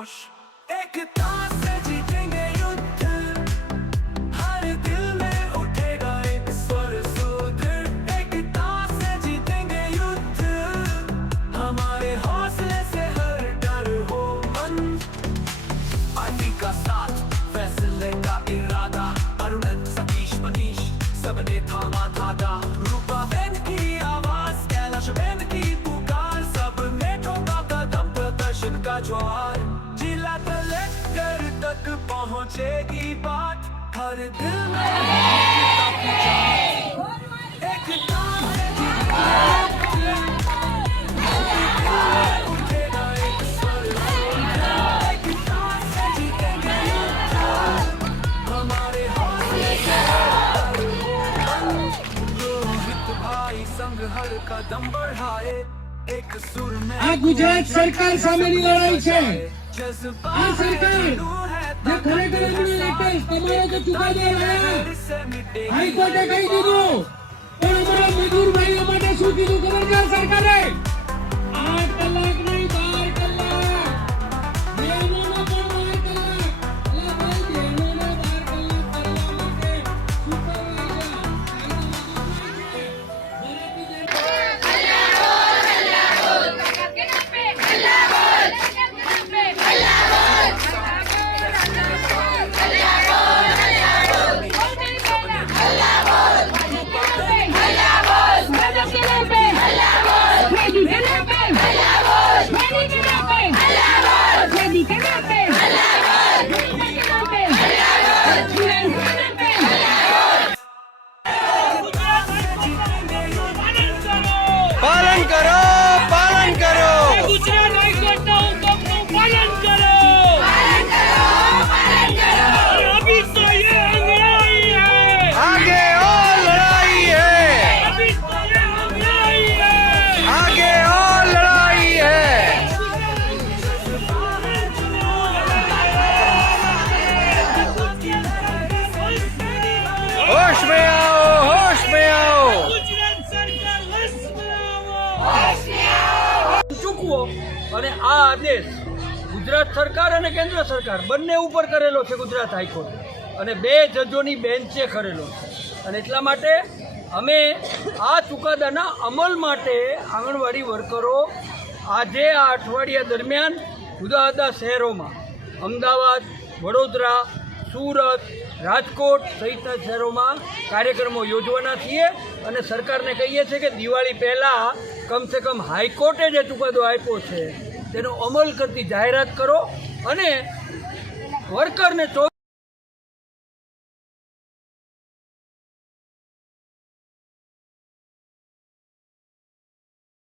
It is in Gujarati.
खामोश एकता से जीतेंगे युद्ध हर दिल में उठेगा एक स्वर सुदृढ़ एकता से जीतेंगे युद्ध हमारे हौसले से हर डर हो बंद पार्टी का साथ फैसले का इरादा अरुण सतीश मनीष सबने थामा धागा रूपा बहन की आवाज कैलाश बहन की पुकार सब ने ठोका कदम प्रदर्शन का ज्वार जिला कलेक्टर तक पहुंचेगी बात हर दिल में एकता की जात। एकता से जीतेंगे उठेगा एक स्वर सुंदर। एकता से जीतेंगे युद्ध हमारे हौसले से हर रोहित भाई संग हर कदम बढ़ाए एक सुर में આ ગુજરાત સરકાર સામેની લડાઈ છે। આ સરકાર જે ખરેખર એમની લેટેસ્ટ તમારો જે ચુકાદો આવ્યા હાઈકોર્ટે કહી દીધું પણ અમારા મજૂર ભાઈઓ માટે શું કીધું ખબર છે સરકારે 8 કલાક નહીં 12 કલાક બહેનોને પણ 12 કલાક એટલે ભાઈ બહેનોને 12 કલાક કરવા માટે પાલન કરો પાલન કરો ગુજરાત હાઈકોર્ટના હુકમનું પાલન કરો अभी तो ये लड़ाई है आगे और लड़ाई है अभी तो ये लड़ाई है आगे और लड़ाई है होश में आओ होश में आओ ગુજરાત સરકાર હોશ में आओ ચૂકવો અને આ આદેશ ગુજરાત સરકાર અને કેન્દ્ર સરકાર બંને ઉપર કરેલો છે ગુજરાત હાઈકોર્ટ અને 2 જજોની બેન્ચે કરેલો છે અને એટલા માટે અમે આ ચુકાદાના અમલ માટે આંગણવાડી વર્કરો આજે આ અઠવાડિયા દરમિયાન જુદા જુદા શહેરોમાં અમદાવાદ વડોદરા સુરત રાજકોટ સહિતના શહેરોમાં કાર્યક્રમો યોજવાના છીએ અને સરકારને કહીએ છીએ કે દિવાળી પહેલાં કમસે કમ હાઈકોર્ટે જે ચુકાદો આપ્યો છે તેનો અમલ કરતી જાહેરાત કરો અને વર્કરને